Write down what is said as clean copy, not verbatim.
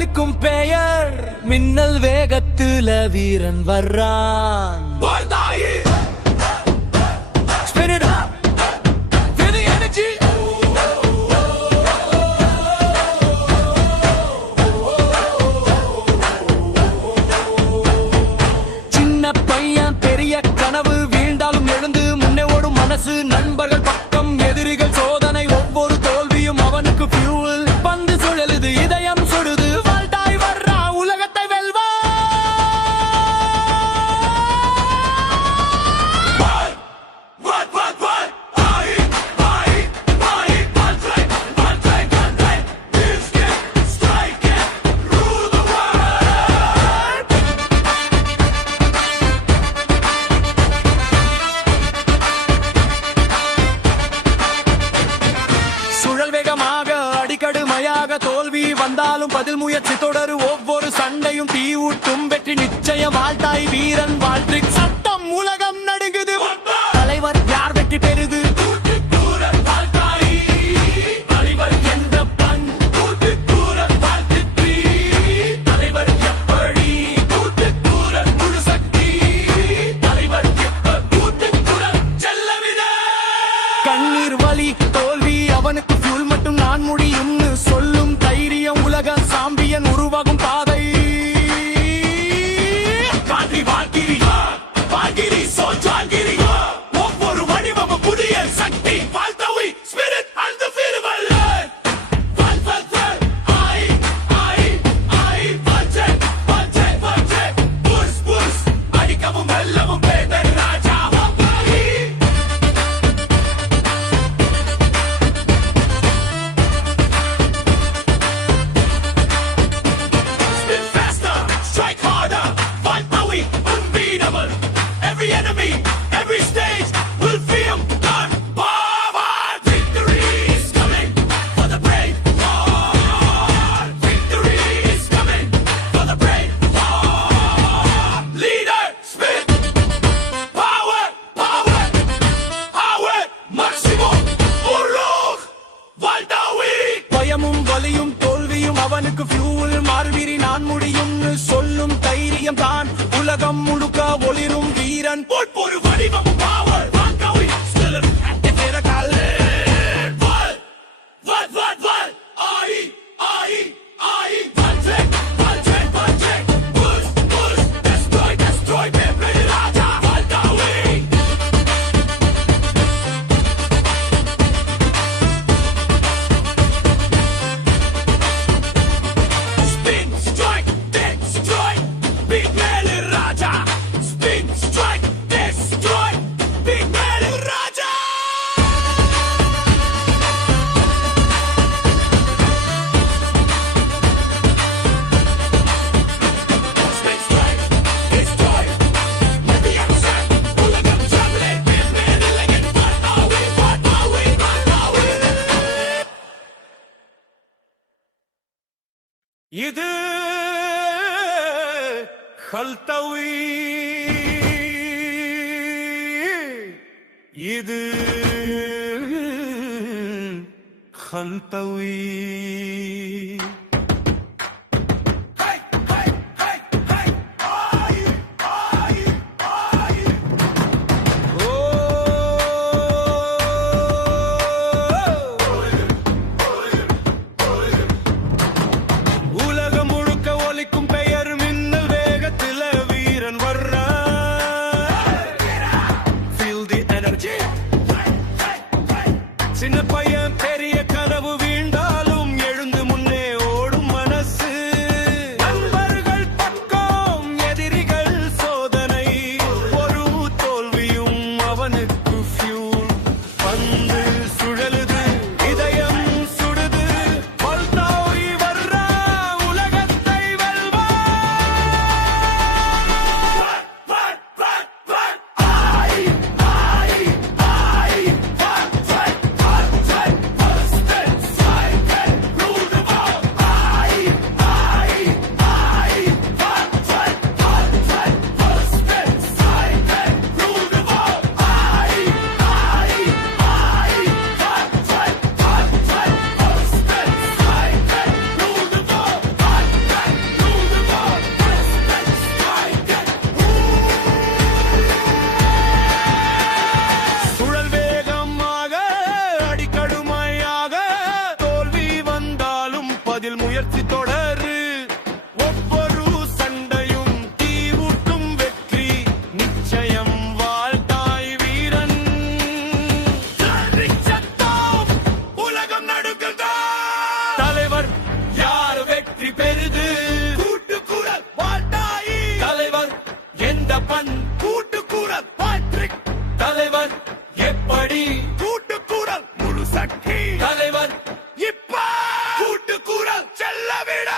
ஒலிக்கும் பெயர் மின்னல் வேகத்துல வீரன் வர்றான். Spin it up, feel the energy. சின்ன பையன் பெரிய கனவு, வீழ்ந்தாலும் எழுந்து முன்னே ஓடும் மனசு. நண்பர்கள் பக்கம், எதிரிகள் சோதனை, ஒவ்வொரு தோல்வியும் அவனுக்கு ஃபியூல். பந்து சுழலுது, இதயம் சுடுது, வாழ்ந்தாய் வர்றா உலகத்தை வெல்வா. சுழல் வேகமாக, அடிக்கடுமையாக, தோல்வி வந்தாலும் பதில் முயற்சி தொடரு. ஒவ்வொரு சண்டையும் தீவூட்டும் வெற்றி நிச்சயம். வாழ்த்தாய் வீரன் வாழ்த்து சட்டம், உலகம் நடுங்குது. தலைவர் யார் வெற்றி பெறுது? கண்ணீர் வலி தோல்வி அவனுக்கு fuel மட்டும். நான் முடியும்னு சொல்லும் தைரியம், உலக சாம்பியன் உருவாகும் பாதை. ஒவ்வொரு வடிவமும் புதிய சக்தி. அடிக்கவும் வெல்லவும் பேதர் ராஜா. Every enemy, every stage will feel unbothered. Victory is coming for the brave heart. Victory is coming for the brave heart. Leader, spit, power, power, power, maximum, ulog, valdawi. பயமும் வலியும் தோல்வியும் அவனுக்கு fuel. மாறுவீரி நான் முடியும்னு சொல்லும் தைரியம் தான் உலகம் முழுக்க ஒளிரும் வீரன். ஒரு வடிவம் power, valdawi, still active காலே. ஐ ஐ ஐ valdawi, valdawi, push, push, destroy, destroy, baby Raja valdawi. Spin, strike, destroy, big man raja. Spin, strike, destroy, big man raja. Spin, strike, destroy, the action, ulagam traveling, big man elegant, valdawi, valdawi, valdawi. இது خلطوي இது خلطوي. உலகம் முழுக்க ஒலிக்கும் பெயர் மின்னல் வேகத்துல வீரன் வர்றா. Feel the energy. சின்ன பையன் பெரிய கனவு, வீழ்ந்தாலும் எழுந்து முன்னே ஓடும் மனசு. நண்பர்கள் பக்கம், எதிரிகள் சோதனை, ஒரு தோல்வியும் அவனுக்கு fuel. பந்து சுழலுது, இதயம் சுடுது, valdawi வர்றா உலகத்தை வெல்வா. ஐ ஐ ஐ valdawi, valdawi, சக்தி தலைவர் இப்ப கூட்டு குரல் செல்ல விட